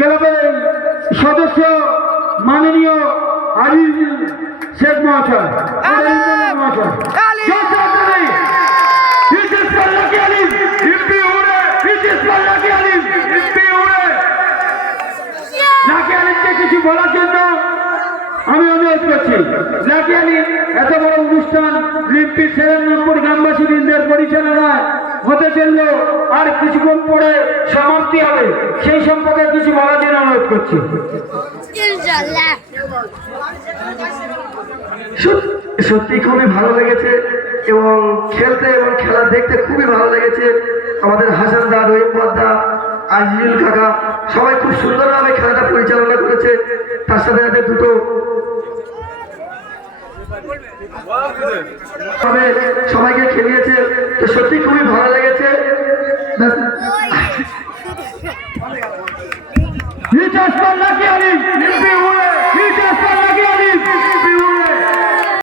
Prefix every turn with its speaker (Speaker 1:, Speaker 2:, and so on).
Speaker 1: ক্লাবের সদস্য মাননীয় আজিজ শেখ মহাশয়। কিছু বলার জন্য আমি অনুরোধ করছি। লাকি আলী এত বড় অনুষ্ঠান লিম্পি সেরেনপুর গ্রামবাসীদের পরিচালনায় হতে চলল আর কিছুক্ষণ পরে সমাপ্তি হবে। সেই সম্পর্কে কিছু বলার জন্য অনুরোধ করছি।
Speaker 2: সত্যি খুবই ভালো লেগেছে এবং খেলতে এবং খেলা দেখতে খুবই ভালো লেগেছে। আমাদের হাসান দা রহিম পদ্মা আজিজুল কাকা সবাই খুব সুন্দরভাবে খেলাটা পরিচালনা করেছে। তার সাথে সাথে দুটো সবাইকে খেলিয়েছে তো সত্যি খুবই ভালো লেগেছে। ব্যাস,
Speaker 1: This is